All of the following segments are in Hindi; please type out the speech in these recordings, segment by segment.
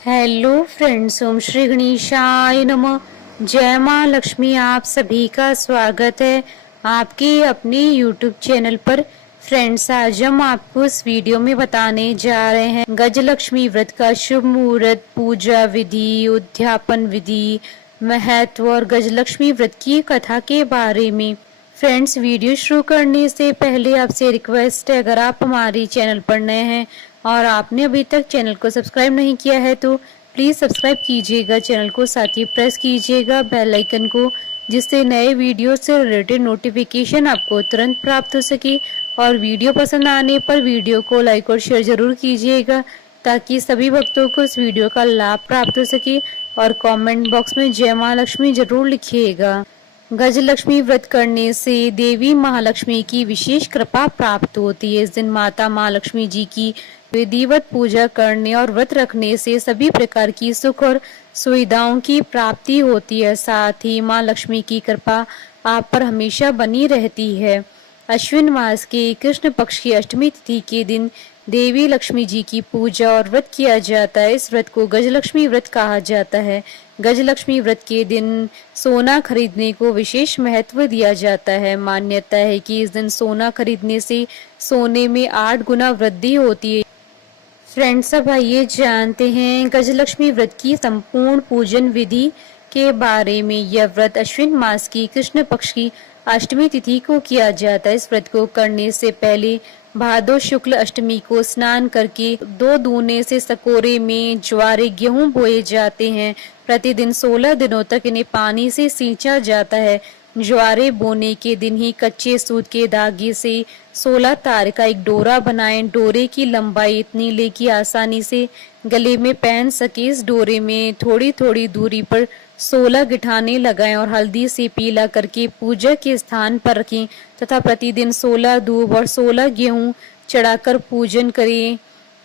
हेलो फ्रेंड्स, ओम श्री गणेशाय नमः। जय माँ लक्ष्मी। आप सभी का स्वागत है आपके अपने यूट्यूब चैनल पर। फ्रेंड्स, आज हम आपको इस वीडियो में बताने जा रहे हैं गजलक्ष्मी व्रत का शुभ मुहूर्त, पूजा विधि, उद्यापन विधि, महत्व और गजलक्ष्मी व्रत की कथा के बारे में। फ्रेंड्स, वीडियो शुरू करने से पहले आपसे रिक्वेस्ट है, अगर आप हमारे चैनल पर नए हैं और आपने अभी तक चैनल को सब्सक्राइब नहीं किया है तो प्लीज़ सब्सक्राइब कीजिएगा चैनल को, साथ ही प्रेस कीजिएगा बेल आइकन को, जिससे नए वीडियो से रिलेटेड नोटिफिकेशन आपको तुरंत प्राप्त हो सके। और वीडियो पसंद आने पर वीडियो को लाइक और शेयर जरूर कीजिएगा ताकि सभी भक्तों को इस वीडियो का लाभ प्राप्त हो सके। और कमेंट बॉक्स में जय माँ लक्ष्मी जरूर लिखिएगा। गजलक्ष्मी व्रत करने से देवी महालक्ष्मी की विशेष कृपा प्राप्त होती है। इस दिन माता महालक्ष्मी जी की विधिवत पूजा करने और व्रत रखने से सभी प्रकार की सुख और सुविधाओं की प्राप्ति होती है। साथ ही माँ लक्ष्मी की कृपा आप पर हमेशा बनी रहती है। अश्विन मास के कृष्ण पक्ष की अष्टमी तिथि के दिन देवी लक्ष्मी जी की पूजा और व्रत किया जाता है। इस व्रत को गजलक्ष्मी व्रत कहा जाता है। गजलक्ष्मी व्रत के दिन सोना खरीदने को विशेष महत्व दिया जाता है। मान्यता है कि इस दिन सोना खरीदने से सोने में 8 गुना वृद्धि होती है। फ्रेंड्स, अब आइए जानते हैं गजलक्ष्मी व्रत की संपूर्ण पूजन विधि के बारे में। यह व्रत अश्विन मास की कृष्ण पक्ष की अष्टमी तिथि को किया जाता है। इस व्रत को करने से पहले भादो शुक्ल अष्टमी को स्नान करके 2 दूने से सकोरे में ज्वारे गेहूं बोए जाते हैं। प्रतिदिन 16 दिनों तक इन्हें पानी से सींचा जाता है। ज्वारे बोने के दिन ही कच्चे सूत के धागे से 16 तार का एक डोरा बनाएं। डोरे की लंबाई इतनी ले कि आसानी से गले में पहन सके। इस डोरे में थोड़ी थोड़ी दूरी पर 16 गिठाने लगाएं और हल्दी से पीला करके पूजा के स्थान पर रखें तथा प्रतिदिन 16 दूब और 16 गेहूं चढ़ाकर पूजन करें।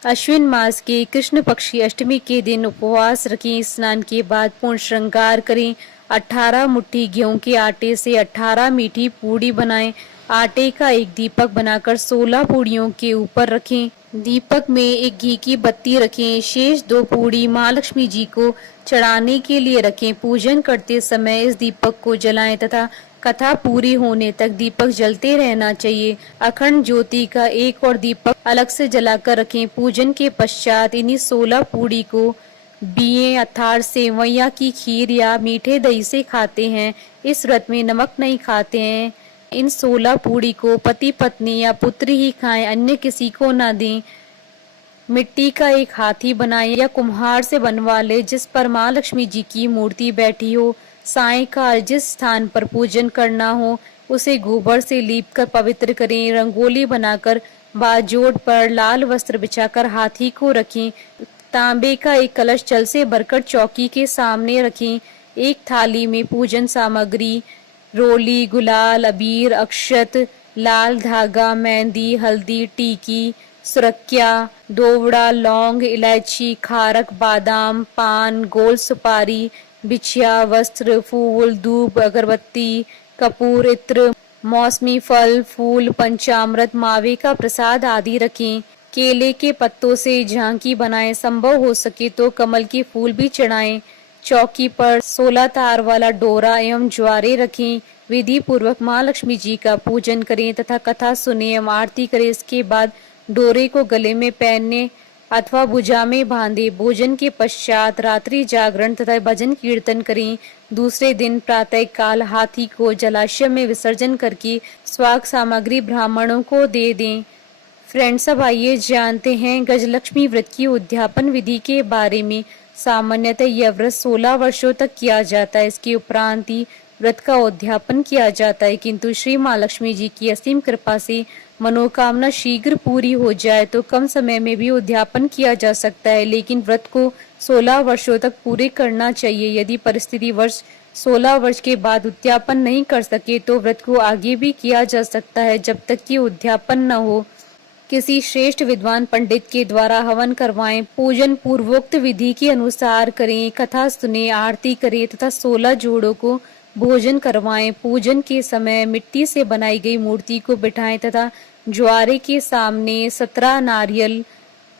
अश्विन मास के कृष्ण पक्ष की अष्टमी के दिन उपवास रखें। स्नान के बाद पूर्ण श्रृंगार करें। 18 मुट्ठी गेहूं के आटे से 18 मीठी पूड़ी बनाएं। आटे का एक दीपक बनाकर 16 पूड़ियों के ऊपर रखें। दीपक में एक घी की बत्ती रखें। शेष 2 पूड़ी महालक्ष्मी जी को चढ़ाने के लिए रखें। पूजन करते समय इस दीपक को जलाएं तथा कथा पूरी होने तक दीपक जलते रहना चाहिए। अखंड ज्योति का एक और दीपक अलग से जलाकर रखें। पूजन के पश्चात इन्हीं 16 पूड़ी को बिये अर्थात सेवैया की खीर या मीठे दही से खाते हैं। इस व्रत में नमक नहीं खाते हैं। इन 16 पूड़ी को पति पत्नी या पुत्र ही खाएं, अन्य किसी को न दें। मिट्टी का एक हाथी बनाए या कुम्हार से बनवा ले जिस पर माँ लक्ष्मी जी की मूर्ति बैठी हो। सायंकाल जिस स्थान पर पूजन करना हो उसे गोबर से लीप कर पवित्र करें। रंगोली बनाकर बाजोड़ पर लाल वस्त्र बिछाकर हाथी को रखें। तांबे का एक कलश जल से भरकर चौकी के सामने रखें। एक थाली में पूजन सामग्री रोली, गुलाल, अबीर, अक्षत, लाल धागा, मेहंदी, हल्दी, टीकी, सुरक्या, दोवड़ा, लौंग, इलायची, खारक, बादाम, पान, गोल सुपारी, बिछिया, वस्त्र, फूल, धूप, अगरबत्ती, कपूर, इत्र, मौसमी फल, फूल, पंचामृत, मावे का प्रसाद आदि रखें। केले के पत्तों से झांकी बनाएं। संभव हो सके तो कमल के फूल भी चढ़ाएं। चौकी पर 16 तार वाला डोरा एवं ज्वारे रखें। विधि पूर्वक माँ लक्ष्मी जी का पूजन करें तथा कथा सुने एवं आरती करें। इसके बाद डोरे को गले में पहनने अथवा भुजा में बांधे। भोजन के पश्चात रात्रि जागरण तथा भजन कीर्तन करें। दूसरे दिन प्रातः काल हाथी को जलाशय में विसर्जन करके स्वाग सामग्री ब्राह्मणों को दे दें। फ्रेंड्स, अब आइए जानते हैं गजलक्ष्मी व्रत की उद्यापन विधि के बारे में। सामान्यतः यह व्रत 16 वर्षों तक किया जाता है। इसके उपरांत ही व्रत का उद्यापन किया जाता है, किंतु श्री माँ लक्ष्मी जी की असीम कृपा से मनोकामना शीघ्र पूरी हो जाए तो कम समय में भी उद्यापन किया जा सकता है। लेकिन व्रत को 16 वर्षों तक पूरे करना चाहिए। यदि परिस्थिति वर्ष 16 वर्ष के बाद उद्यापन नहीं कर सके तो व्रत को आगे भी किया जा सकता है जब तक कि उद्यापन न हो। किसी श्रेष्ठ विद्वान पंडित के द्वारा हवन करवाएं। पूजन पूर्वोक्त विधि के अनुसार करें। कथा सुने, आरती करें तथा 16 जोड़ों को भोजन करवाएं। पूजन के समय मिट्टी से बनाई गई मूर्ति को बिठाएं तथा ज्वारे के सामने 17 नारियल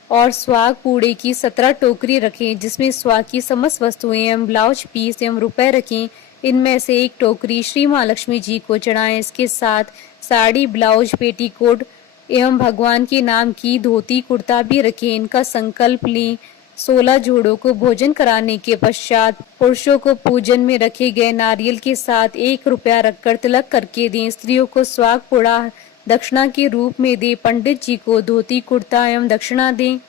और स्वाग पूड़े की 17 टोकरी रखें, जिसमें स्वाग की समस्त वस्तुएं एवं ब्लाउज पीस एवं रुपए रखें। इनमें से एक टोकरी श्री महालक्ष्मी जी को चढ़ाएं। इसके साथ साड़ी, ब्लाउज, पेटीकोट एवं भगवान के नाम की धोती कुर्ता भी रखें। इनका संकल्प लें। 16 जोड़ों को भोजन कराने के पश्चात पुरुषों को पूजन में रखे गए नारियल के साथ 1 रुपया रखकर तिलक करके दें। स्त्रियों को स्वाग पुड़ा दक्षिणा के रूप में दें। पंडित जी को धोती कुर्ता एवं दक्षिणा दें।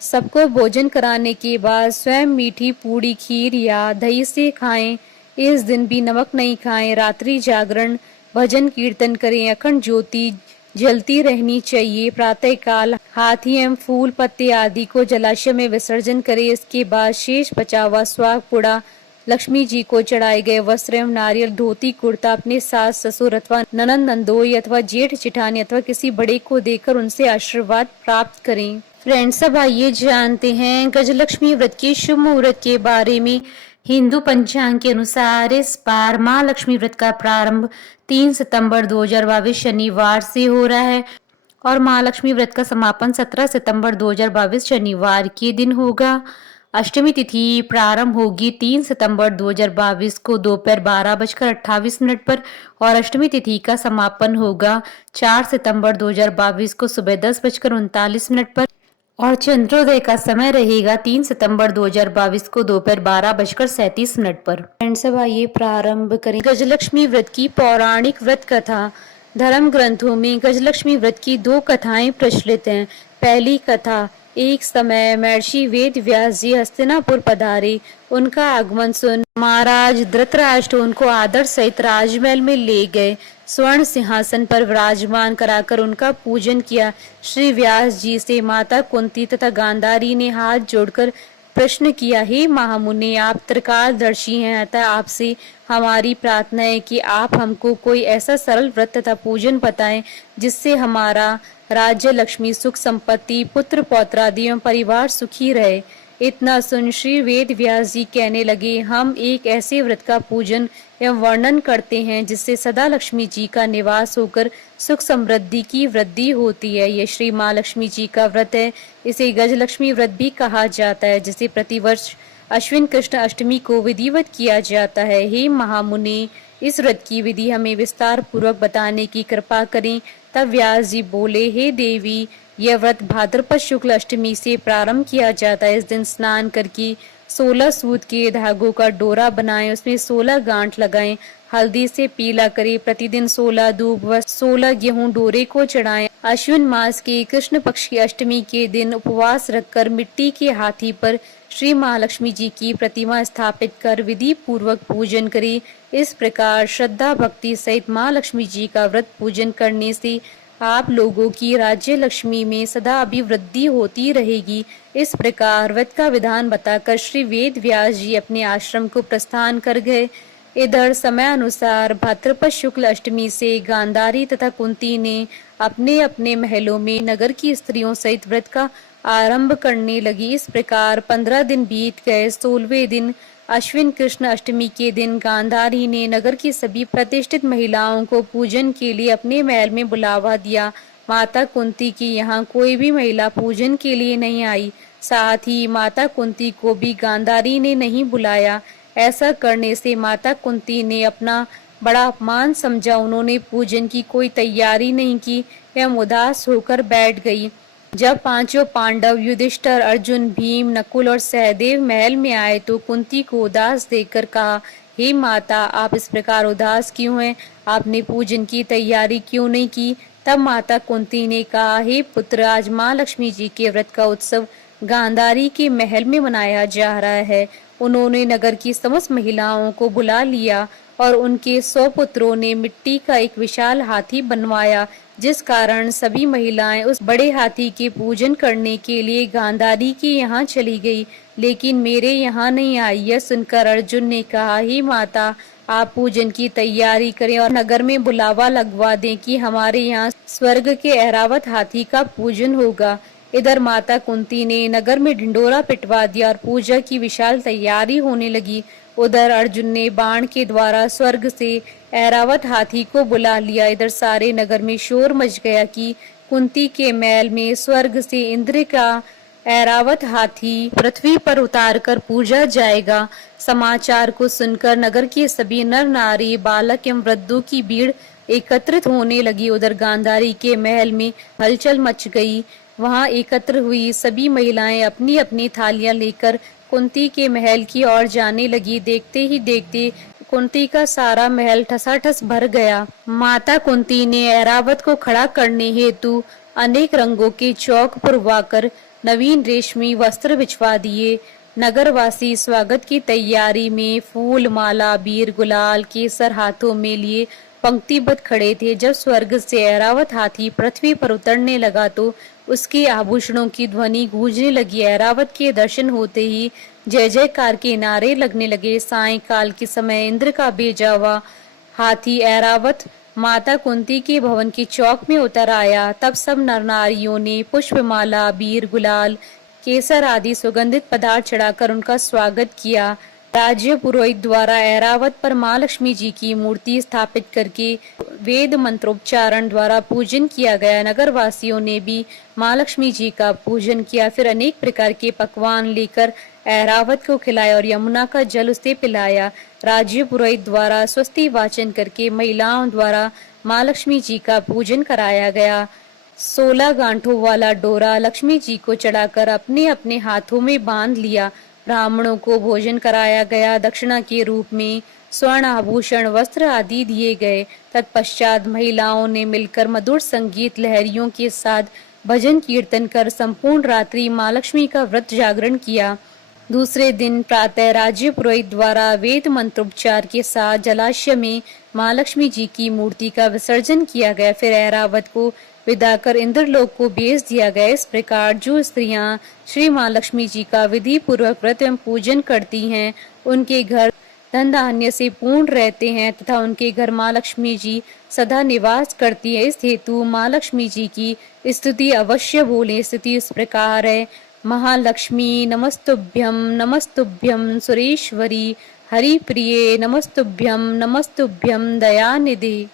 सबको भोजन कराने के बाद स्वयं मीठी पूड़ी, खीर या दही से खाएं। इस दिन भी नमक नहीं खाएं। रात्रि जागरण, भजन कीर्तन करें। अखंड ज्योति जलती रहनी चाहिए। प्रातः काल हाथी एवं फूल पत्ते आदि को जलाशय में विसर्जन करें। इसके बाद शेष बचा हुआ स्वाग पुड़ा लक्ष्मी जी को चढ़ाए गए वस्त्र एवं नारियल, धोती कुर्ता अपने सास ससुर अथवा ननंद नंदोई अथवा जेठ जेठानी अथवा किसी बड़े को देकर उनसे आशीर्वाद प्राप्त करें। फ्रेंड्स, अब आइए जानते हैं गजलक्ष्मी व्रत के शुभ मुहूर्त के बारे में। हिंदू पंचांग के अनुसार इस बार माँ लक्ष्मी व्रत का प्रारंभ 3 सितंबर 2022 शनिवार से हो रहा है और माँ लक्ष्मी व्रत का समापन 17 सितंबर 2022 शनिवार के दिन होगा। अष्टमी तिथि प्रारंभ होगी 3 सितंबर 2022 को दोपहर 12:28 पर और अष्टमी तिथि का समापन होगा 4 सितंबर 2022 को सुबह 10:39 पर और चंद्रोदय का समय रहेगा 3 सितंबर 2022 को दोपहर 12:37 पर। फ्रेंड्स, अब आइए प्रारंभ करें गजलक्ष्मी व्रत की पौराणिक व्रत कथा। धर्म ग्रंथों में गजलक्ष्मी व्रत की 2 कथाएं प्रचलित हैं। पहली कथा, एक समय महर्षि वेद व्यास जी हस्तिनापुर पधारे। उनका आगमन सुन महाराज धृतराष्ट्र उनको आदर सहित राजमहल में ले गए। स्वर्ण सिंहासन पर विराजमान कराकर उनका पूजन किया। श्री व्यास जी से माता कुंती तथा गांधारी ने हाथ जोड़कर प्रश्न किया, हे महामुनि, आप त्रिकालदर्शी हैं, अतः आपसे हमारी प्रार्थना है कि आप हमको कोई ऐसा सरल व्रत तथा पूजन बताएं जिससे हमारा राज्य, लक्ष्मी, सुख, संपत्ति, पुत्र पौत्रादि एवं परिवार सुखी रहे। इतना सुन श्री वेद व्यास जी कहने लगे, हम एक ऐसे व्रत का पूजन एवं वर्णन करते हैं जिससे सदा लक्ष्मी जी का निवास होकर सुख समृद्धि की वृद्धि होती है। यह श्री माँ लक्ष्मी जी का व्रत है। इसे गजलक्ष्मी व्रत भी कहा जाता है, जिसे प्रतिवर्ष अश्विन कृष्ण अष्टमी को विधिवत किया जाता है। हे महामुनि, इस व्रत की विधि हमें विस्तार पूर्वक बताने की कृपा करें। तब व्यास जी बोले, हे देवी, यह व्रत भाद्रपद शुक्ल अष्टमी से प्रारंभ किया जाता है। इस दिन स्नान करके 16 सूत के धागों का डोरा बनाएं, उसमें 16 गांठ लगाएं, हल्दी से पीला करें। प्रतिदिन 16 दूब व 16 गेहूं डोरे को चढ़ाएं। अश्विन मास के कृष्ण पक्ष की अष्टमी के दिन उपवास रखकर मिट्टी के हाथी पर श्री महालक्ष्मी जी की प्रतिमा स्थापित कर विधि पूर्वक पूजन करें। इस प्रकार श्रद्धा भक्ति सहित माँ लक्ष्मी जी का व्रत पूजन करने से आप लोगों की राज्य लक्ष्मी में सदा अभिवृद्धि होती रहेगी। इस प्रकार व्रत का विधान बताकर श्री वेद व्यास जी अपने आश्रम को प्रस्थान कर गए। इधर समय अनुसार भाद्रपद शुक्ल अष्टमी से गांधारी तथा कुंती ने अपने अपने महलों में नगर की स्त्रियों सहित व्रत का आरंभ करने लगी। इस प्रकार 15 दिन बीत गए। 16वें दिन अश्विन कृष्ण अष्टमी के दिन गांधारी ने नगर की सभी प्रतिष्ठित महिलाओं को पूजन के लिए अपने महल में बुलावा दिया। माता कुंती की यहाँ कोई भी महिला पूजन के लिए नहीं आई। साथ ही माता कुंती को भी गांधारी ने नहीं बुलाया। ऐसा करने से माता कुंती ने अपना बड़ा अपमान समझा। उन्होंने पूजन की कोई तैयारी नहीं की एवं उदास होकर बैठ गई। जब 5 पांडव युधिष्ठिर, अर्जुन, भीम, नकुल और सहदेव महल में आए तो कुंती को उदास देखकर कहा, हे माता, आप इस प्रकार उदास क्यों हैं? आपने पूजन की तैयारी क्यों नहीं की? तब माता कुंती ने कहा, हे पुत्र, आज माँ लक्ष्मी जी के व्रत का उत्सव गांधारी के महल में मनाया जा रहा है। उन्होंने नगर की समस्त महिलाओं को बुला लिया और उनके 100 पुत्रों ने मिट्टी का एक विशाल हाथी बनवाया, जिस कारण सभी महिलाएं उस बड़े हाथी के पूजन करने के लिए गांधारी के यहाँ चली गई, लेकिन मेरे यहाँ नहीं आई। यह सुनकर अर्जुन ने कहा, हे माता, आप पूजन की तैयारी करें और नगर में बुलावा लगवा दें कि हमारे यहाँ स्वर्ग के ऐरावत हाथी का पूजन होगा। इधर माता कुंती ने नगर में ढिंडोरा पिटवा दिया और पूजा की विशाल तैयारी होने लगी। उधर अर्जुन ने बाण के द्वारा स्वर्ग से ऐरावत हाथी को बुला लिया। इधर सारे नगर में शोर मच गया कि कुंती के महल में स्वर्ग से इंद्र का ऐरावत हाथी पृथ्वी पर उतार कर पूजा जाएगा। समाचार को सुनकर नगर के सभी नर नारी बालक एवं वृद्धों की भीड़ एकत्रित होने लगी। उधर गांधारी के महल में हलचल मच गई। वहां एकत्र हुई सभी महिलाएं अपनी अपनी थालियां लेकर कुंती के महल की ओर जाने लगी। देखते ही देखते कुंती का सारा महल ठसाठस भर गया। माता कुंती ने ऐरावत को खड़ा करने हेतु अनेक रंगों के चौक पुरवाकर नवीन रेशमी वस्त्र बिछवा दिए। नगरवासी स्वागत की तैयारी में फूल माला बीर गुलाल केसर हाथों में लिए पंक्तिबद्ध खड़े थे। जब स्वर्ग से ऐरावत हाथी पृथ्वी पर उतरने लगा तो उसके आभूषणों की ध्वनि गूंजने लगी। ऐरावत के दर्शन होते ही जय जयकार के नारे लगने लगे। सायंकाल के समय इंद्र का भेजा हुआ हाथी ऐरावत माता कुंती के भवन के चौक में उतर आया। तब सब नर नारियों ने पुष्पमाला बीर गुलाल केसर आदि सुगंधित पदार्थ चढ़ाकर उनका स्वागत किया। राज्य पुरोहित द्वारा ऐरावत पर माँ लक्ष्मी जी की मूर्ति स्थापित करके वेद मंत्रोच्चारण द्वारा पूजन किया गया। नगर वासियों ने भी माँ लक्ष्मी जी का पूजन किया। फिर अनेक प्रकार के पकवान लेकर ऐरावत को खिलाया और यमुना का जल उसे पिलाया। राज्य पुरोहित द्वारा स्वस्ति वाचन करके महिलाओं द्वारा माँ लक्ष्मी जी का पूजन कराया गया। 16 गांठों वाला डोरा लक्ष्मी जी को चढ़ाकर अपने अपने हाथों में बांध लिया। ब्राह्मणों को भोजन कराया गया। दक्षिणा के रूप में स्वर्ण आभूषण वस्त्र आदि दिए गए। तत्पश्चात महिलाओं ने मिलकर मधुर संगीत लहरियों के साथ भजन कीर्तन कर संपूर्ण रात्रि माँ लक्ष्मी का व्रत जागरण किया। दूसरे दिन प्रातः राज्य पुरोहित द्वारा वेद मंत्रोच्चार के साथ जलाशय में माँ लक्ष्मी जी की मूर्ति का विसर्जन किया गया। फिर ऐरावत को विदा कर इंद्रलोक को भेज दिया गया। इस प्रकार जो स्त्रियां श्री माँ लक्ष्मी जी का विधि पूर्वक व्रत एवं पूजन करती हैं, उनके घर धन धान्य से पूर्ण रहते हैं तथा उनके घर माँ लक्ष्मी जी सदा निवास करती है। इस हेतु माँ लक्ष्मी जी की स्तुति अवश्य बोले। स्तुति इस प्रकार है। महालक्ष्मी नमस्तुभ्यं सुरेश्वरी हरिप्रिये नमस्तुभ्यं दयानिधे।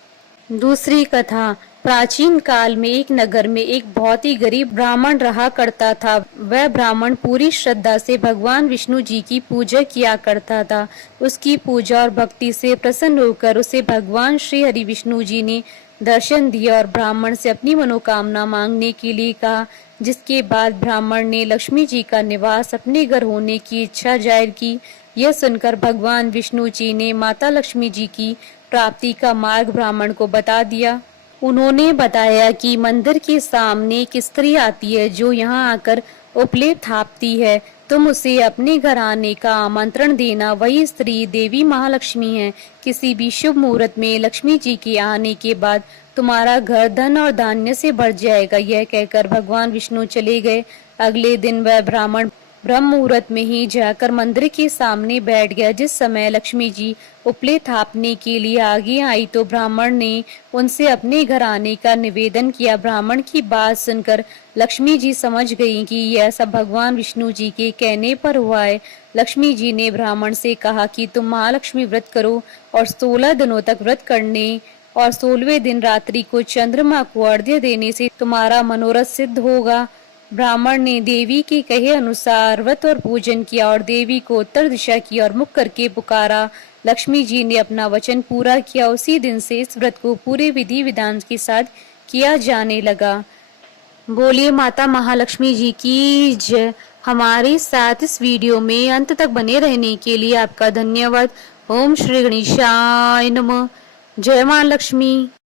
दूसरी कथा। प्राचीन काल में एक नगर में एक बहुत ही गरीब ब्राह्मण रहा करता था। वह ब्राह्मण पूरी श्रद्धा से भगवान विष्णु जी की पूजा किया करता था। उसकी पूजा और भक्ति से प्रसन्न होकर उसे भगवान श्री हरि विष्णु जी ने दर्शन दिया और ब्राह्मण से अपनी मनोकामना मांगने के लिए कहा। जिसके बाद ब्राह्मण ने लक्ष्मी जी का निवास अपने घर होने की इच्छा जाहिर की। यह सुनकर भगवान विष्णु जी ने माता लक्ष्मी जी की प्राप्ति का मार्ग ब्राह्मण को बता दिया। उन्होंने बताया कि मंदिर के सामने एक स्त्री आती है जो यहाँ आकर उपलेप थापती है। तुम उसे अपने घर आने का आमंत्रण देना। वही स्त्री देवी महालक्ष्मी है। किसी भी शुभ मुहूर्त में लक्ष्मी जी के आने के बाद तुम्हारा घर धन और धान्य से भर जाएगा। यह कहकर भगवान विष्णु चले गए। अगले दिन वह ब्राह्मण ब्रह्म मुहूर्त में ही जाकर मंदिर के सामने बैठ गया। जिस समय लक्ष्मी जी उपले थापने के लिए आगे आई तो ब्राह्मण ने उनसे अपने घर आने का निवेदन किया। ब्राह्मण की बात सुनकर लक्ष्मी जी समझ गई कि यह सब भगवान विष्णु जी के कहने पर हुआ है। लक्ष्मी जी ने ब्राह्मण से कहा कि तुम महालक्ष्मी व्रत करो और 16 दिनों तक व्रत करने और 16वें दिन रात्रि को चंद्रमा को अर्घ्य देने से तुम्हारा मनोरथ सिद्ध होगा। ब्राह्मण ने देवी के कहे अनुसार व्रत और पूजन किया और देवी को उत्तर दिशा की ओर मुख करके पुकारा। लक्ष्मी जी ने अपना वचन पूरा किया। उसी दिन से इस व्रत को पूरे विधि विधान के साथ किया जाने लगा। बोलिए माता महालक्ष्मी जी की जय। हमारे साथ इस वीडियो में अंत तक बने रहने के लिए आपका धन्यवाद। ओम श्री गणेशाय नमः। जय मां लक्ष्मी।